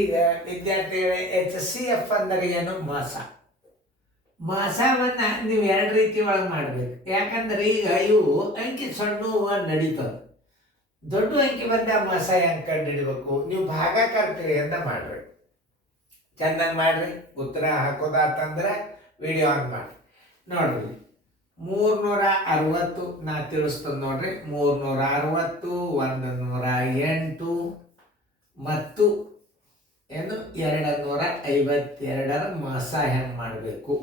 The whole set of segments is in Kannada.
ಈಗ ವಿದ್ಯಾರ್ಥಿಗಳೇ HCF ಅಂದರೆ ಏನು? ಮಾಸವನ್ನ ನೀವು ಎರಡು ರೀತಿ ಒಳಗೆ ಮಾಡ್ಬೇಕು. ಯಾಕಂದ್ರೆ ಈಗ ಇವು ಅಂಕಿ ಸಣ್ಣ ನಡೀತದೆ. ದೊಡ್ಡ ಅಂಕಿ ಬಂದ ಮಾಸ ಹೆಂಗೆ ಕಂಡು ಹಿಡಿಬೇಕು? ನೀವು ಭಾಗಾಕಾರ ಕ್ರಿಯೆಯಿಂದ ಮಾಡ್ರಿ, ಚೆನ್ನಾಗಿ ಮಾಡ್ರಿ. ಉತ್ತರ ಹಾಕೋದಾತಂದ್ರೆ ವಿಡಿಯೋ ಆನ್ ಮಾಡಿ ನೋಡ್ರಿ. 360 ನಾ ತಿಳಿಸ್ತದೆ ನೋಡ್ರಿ. 360, 108 ಮತ್ತು ಏನು 252 ಮಾಸ ಹೆಂಗೆ ಮಾಡಬೇಕು?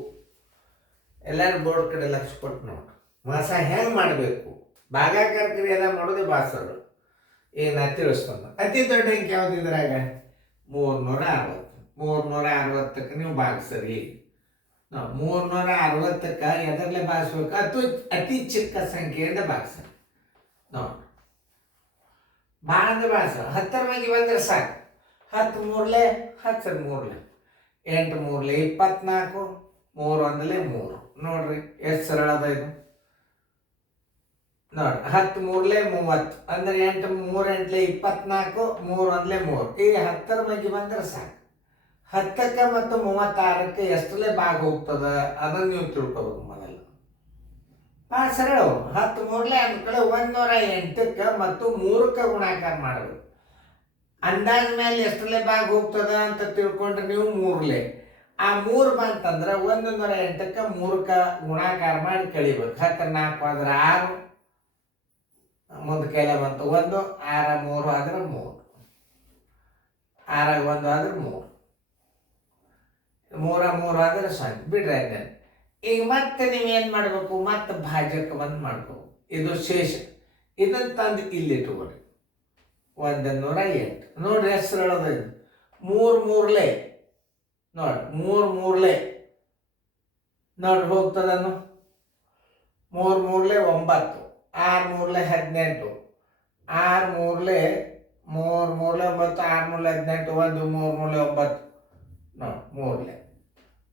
ಎಲ್ಲರೂ ಬೋರ್ಡ್ ಕಡೆ ಲಕ್ಷ ಕೊಟ್ಟು ನೋಡ್ರಿ. ಮಾಸ ಹೆಂಗೆ ಮಾಡಬೇಕು? ಭಾಗಾಕಾರ ಕ್ರಿಯೆದ ಮಾಡೋದೇ ಬಾಸರು. ಈಗ ನಾ ತಿಳಿಸ್ತಂದ ಅತಿ ದೊಡ್ಡ ಅಂಕಿ ಯಾವ್ದು ಇದ್ರಾಗ? 360. 360ಕ್ಕೆ ನೀವು ಭಾಗಿಸ್ರಿ. ನಾವು 360ಕ್ಕೆ ಎದರಲ್ಲೇ ಭಾಗಿಸ್ಬೇಕು? ಅತಿ ಚಿಕ್ಕ ಸಂಖ್ಯೆಯಿಂದ ಭಾಗಿಸ್ರಿ. ನೋಡಿ, ಭಾಳ ಅಂದ್ರೆ ಭಾಳ 10 ಬಗ್ಗೆ ಬಂದ್ರೆ ಸಾಕು. 10 ಮೂರಲೆ 10 ಮೂರಲೆ 8 ಮೂರಲೆ 24, 3 ಒಂದಲೇ 3. ನೋಡ್ರಿ ಎಷ್ಟು ಸರಳ ಅದ ಇದು. ನೋಡ್ರಿ 10 ಮೂರಲೆ 30 ಅಂದ್ರೆ 8 3 8 24, 3 ಒಂದಲೇ 3. ಈಗ 10 ಬಗ್ಗೆ ಬಂದ್ರೆ ಸಾಕು. 10ಕ್ಕೆ ಮತ್ತು 36ಕ್ಕೆ ಎಷ್ಟರಲ್ಲೇ ಭಾಗ ಹೋಗ್ತದ ಅದನ್ನು ನೀವು ತಿಳ್ಕೊಬೇಕು ಮೊದಲು. ಭಾಳ ಸರಳ. 10 ಮೂರಲೆ ಅಂದ ಕಡೆ 108ಕ್ಕೆ ಮತ್ತು 3ಕ್ಕೆ ಗುಣಾಕಾರ ಮಾಡಬೇಕು. ಅಂದಾಜ ಮೇಲೆ ಎಷ್ಟರಲ್ಲೇ ಭಾಗ ಹೋಗ್ತದ ಅಂತ ತಿಳ್ಕೊಂಡ್ರೆ ನೀವು 3ಲೆ ಆ 3 ಬಂತಂದ್ರೆ 108ಕ್ಕೆ 3ಕ್ಕೆ ಗುಣಾಕಾರ ಮಾಡಿ ಕಳಿಬೇಕು. 10 4 ಆದ್ರೆ 6, ಮುಂದೆ ಕೆಲ ಬಂತು 1, 6 3 ಆದ್ರೆ 3, 6 1 ಆದ್ರೆ 3, 3 3 ಆದ್ರೆ 0. ಬಿಡ್ರಿ ಅದನ್ನ. ಈಗ ಮತ್ತೆ ನೀವೇನು ಮಾಡಬೇಕು? ಮತ್ತೆ ಭಾಜಕ ಬಂದು ಮಾಡ್ಕೋಬೇಕು. ಇದು ಶೇಷ. ಇದನ್ನು ತಂದು ಇಲ್ಲಿಟ್ಟುಕೊಳ್ಳಿ. 108. ನೋಡ್ರಿ ಎಷ್ಟು ಸರಳದ ಇದು. 3 ಮೂರಲೆ ನೋಡಿ, 3 ಮೂರಲೆ ನೋಡ್ರಿ ಹೋಗ್ತದನ್ನು. 3 ಮೂರಲೆ 9, 6 ಮೂರಲೆ 18, 6 ಮೂರಲೆ 3 ಮೂರಲೆ 9, 6 ಮೂರಲೆ 18, 1 3 ಮೂರಲೆ 9 ನೋಡಿ ಮೂರಲೆ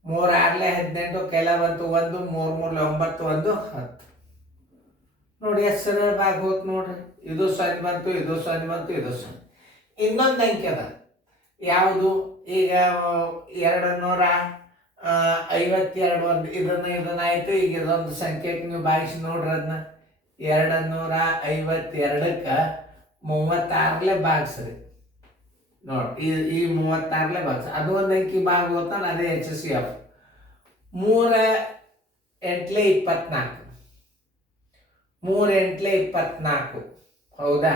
3 6ಲೆ 18 ಕೆಲ ಬಂತು 1, 3 ಮೂರಲೆ 9, 1 10. ನೋಡಿ ಎಷ್ಟು ಸರಳ ಭಾಗ ಹೋತ್ ನೋಡ್ರಿ. ಇದು 0 ಬಂತು, ಇದು 0 ಬಂತು, ಇದು 0. ಇನ್ನೊಂದು ಅಂಕಿ ಅದ. ಯಾವುದು? ಈಗ 252 ಒಂದು ಇದನ್ನಾಯ್ತು. ಈಗ ಇದೊಂದು ಸಂಖ್ಯೆಗೆ ನೀವು ಭಾಗಿಸಿ ನೋಡ್ರಿ. ಅದನ್ನ 252ಕ್ಕೆ 36ಲೆ ಭಾಗಿಸ್ರಿ. ನೋಡಿ ಈ 36ಲೆ ಭಾಗಿಸಿ. ಅದು ಒಂದು ಅಂಕಿ ಭಾಗ ಹೋಗ್ತಾನೆ, ಅದೇ HCF. 3 8 24, 3 8 24 ಹೌದಾ?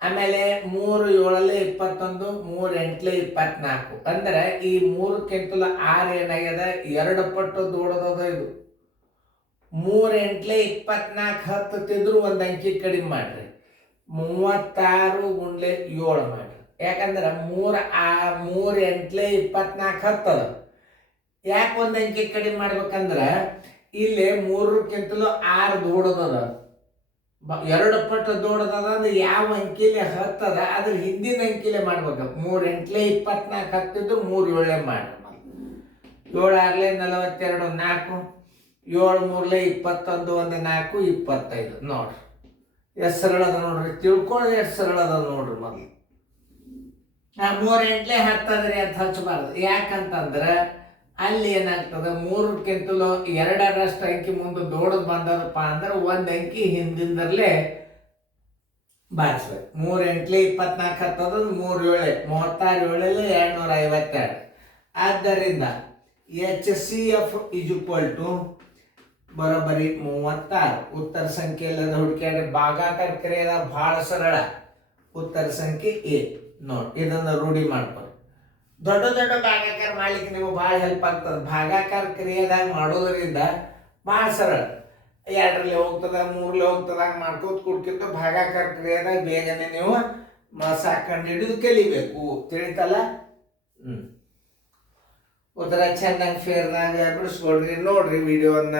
ಆಮೇಲೆ 3 7 21, 3 8 24 ಅಂದ್ರೆ ಈ 3ಕ್ಕಿಂತಲೂ 6 ಏನಾಗ್ಯದ? 2 ಪಟ್ಟು ದೊಡ್ಡದದ ಇದು. 3 8 24 10 ತಿದ್ರು ಒಂದು ಅಂಕಿ ಕಡಿಮೆ ಮಾಡ್ರಿ. 36 ಗುಂಡ್ಲೆ 7 ಮಾಡ್ರಿ. ಯಾಕಂದ್ರೆ 3 8 24 10 ಅದ. ಯಾಕೆ ಒಂದು ಅಂಕಿ ಕಡಿಮೆ ಮಾಡ್ಬೇಕಂದ್ರೆ ಇಲ್ಲಿ 3ಕ್ಕಿಂತಲೂ 6 ದೊಡ್ಡದದ, 2 ಪಟ್ಟು ದೊಡ್ಡದದ. ಅಂದ್ರೆ ಯಾವ ಅಂಕಿಲೆ 10 ಅದ ಅದ್ರ ಹಿಂದಿನ ಅಂಕಿಲೆ ಮಾಡ್ಬೇಕು. 3 8 24 ಹತ್ತಿದ್ದು 3 7 ಮಾಡ್ರಿ. 7 6 42 4, 7 3 21 1 4 25. ನೋಡ್ರಿ ಎಷ್ಟು ಸರಳ ಅದ ನೋಡ್ರಿ. ತಿಳ್ಕೊಳ್ಳೋದು ಎಷ್ಟು ಸರಳ ಅದ ನೋಡ್ರಿ. ಮೊದಲು 3 8 10 ಅದ್ರಿ ಅಂತ ಹಚ್ಚಬಾರ್ದು. ಯಾಕಂತಂದ್ರೆ ಅಲ್ಲಿ ಏನಾಗ್ತದೆ? 3ಕ್ಕಿಂತಲೂ 2ರಷ್ಟು ಅಂಕಿ ಮುಂದೆ ದೊಡ್ಡದು ಬಂದದಪ್ಪ ಅಂದ್ರೆ ಒಂದು ಅಂಕಿ ಹಿಂದಿಂದಲೇ ಬಾರಿಸ್ಬೇಕು. 3 8 24 ಹತ್ತದ 3 7 36 7 252. ಆದ್ದರಿಂದ HCF ಬರೋಬ್ಬರಿ 36. ಉತ್ತರ ಸಂಖ್ಯೆ ಎಲ್ಲದ ಹುಡುಕ್ಯಾಡಿ. ಭಾಗಾಕಾರ ಕ್ರಿಯೆದ ಬಹಳ ಸರಳ. ಉತ್ತರ ಸಂಖ್ಯೆ A. ನೋಡಿ, ಇದನ್ನು ರೂಢಿ ಮಾಡ್ಕೊಳ್ಳಿ. ದೊಡ್ಡ ದೊಡ್ಡ ಭಾಗಾಕಾರ ಮಾಡ್ಲಿಕ್ಕೆ ನಿಮಗೆ ಭಾಳ ಹೆಲ್ಪ್ ಆಗ್ತದೆ. ಭಾಗಾಕಾರ ಕ್ರಿಯೆದಾಗ ಮಾಡೋದ್ರಿಂದ ಭಾಳ ಸರಳ. 2ರಲ್ಲಿ ಹೋಗ್ತದ, 3ರಲ್ಲಿ ಹೋಗ್ತದ ಮಾಡ್ಕೋತ ಕುಡ್ಕಿಂತ ಭಾಗಾಕಾರ ಕ್ರಿಯೆದಾಗ ಬೇಗನೆ ನೀವು ಮಾಸ ಕಂಡು ಹಿಡಿದು ಕಲಿಬೇಕು. ತಿಳಿತಲ್ಲ? ಉತ್ತರ ಚೆನ್ನಾಗಿ ಫೇರ್ನಾಗ ಬಿಡಿಸ್ಕೊಡ್ರಿ. ನೋಡ್ರಿ ವಿಡಿಯೋನ್ನ.